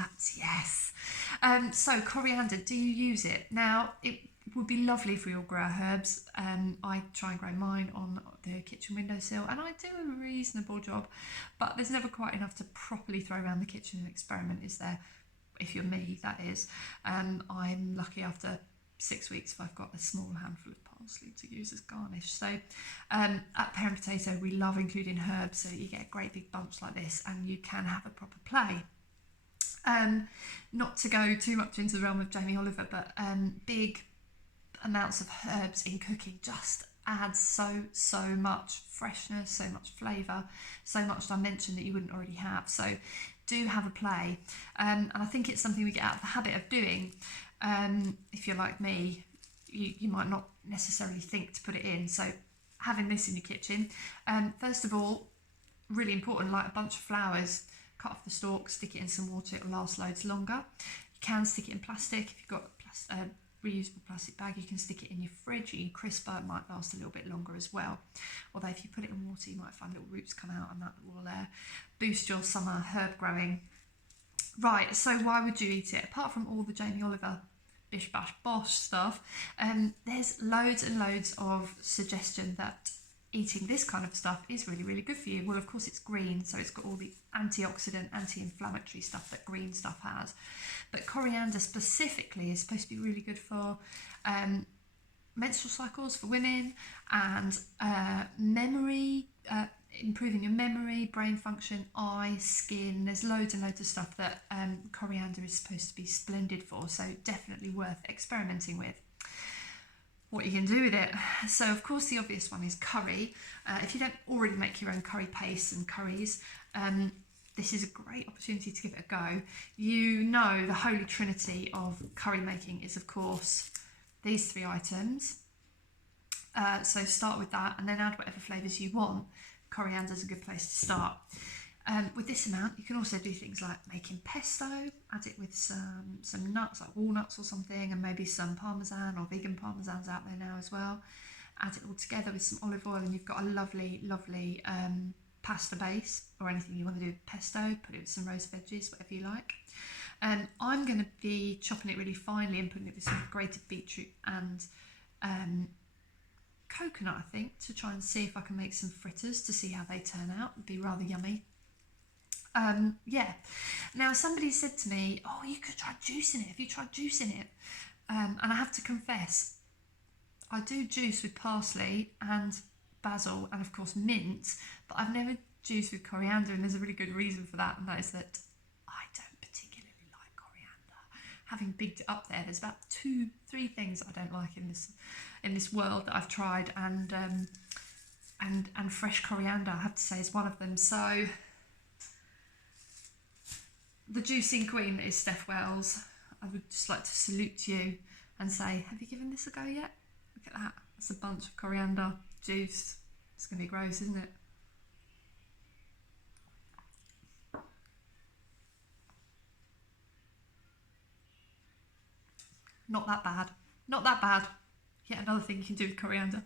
Perhaps, yes. So coriander, do you use it? Now, it would be lovely for your grow herbs. I try and grow mine on the kitchen windowsill, and I do a reasonable job, but there's never quite enough to properly throw around the kitchen and experiment, is there? If you're me, that is. I'm lucky after 6 weeks if I've got a small handful of parsley to use as garnish. So at Pear and Potato, we love including herbs, so you get a great big bunch like this and you can have a proper play. Not to go too much into the realm of Jamie Oliver, but big amounts of herbs in cooking just adds so much freshness, so much flavour, so much dimension that you wouldn't already have. So do have a play, and I think it's something we get out of the habit of doing. If you're like me, you might not necessarily think to put it in. So having this in your kitchen, first of all, really important, like a bunch of flowers, cut off the stalks, stick it in some water, it'll last loads longer. You can stick it in plastic. If you've got a reusable plastic bag, you can stick it in your fridge, in your crisper, it might last a little bit longer as well. Although if you put it in water, you might find little roots come out, and that will boost your summer herb growing. Right, so why would you eat it? Apart from all the Jamie Oliver bish bash bosh stuff, there's loads and loads of suggestion that eating this kind of stuff is really good for you. Well, of course it's green, so it's got all the antioxidant, anti-inflammatory stuff that green stuff has. But coriander specifically is supposed to be really good for menstrual cycles for women, and memory, improving your memory, brain function, eye, skin. There's loads and loads of stuff that coriander is supposed to be splendid for, so definitely worth experimenting with. What you can do with it. So of course the obvious one is curry. If you don't already make your own curry paste and curries, this is a great opportunity to give it a go. You know, the holy trinity of curry making is of course these 3 items. So start with that and then add whatever flavours you want. Coriander is a good place to start. With this amount, you can also do things like making pesto, add it with some nuts, like walnuts or something, and maybe some parmesan or vegan parmesans out there now as well. Add it all together with some olive oil and you've got a lovely pasta base, or anything you want to do with pesto. Put it with some roast veggies, whatever you like. I'm going to be chopping it really finely and putting it with some grated beetroot and coconut, I think, to try and see if I can make some fritters to see how they turn out. It'd be rather yummy. Yeah. Now somebody said to me, oh, you could try juicing it. Have you tried juicing it? And I have to confess, I do juice with parsley and basil and of course mint, but I've never juiced with coriander, and there's a really good reason for that, and that is that I don't particularly like coriander. Having bigged it up there's about 2-3 things I don't like in this world that I've tried, and fresh coriander, I have to say, is one of them. So the juicing queen is Steph Wells. I would just like to salute you and say, have you given this a go yet? Look at that. That's a bunch of coriander juice. It's going to be gross, isn't it? Not that bad. Not that bad. Yet another thing you can do with coriander.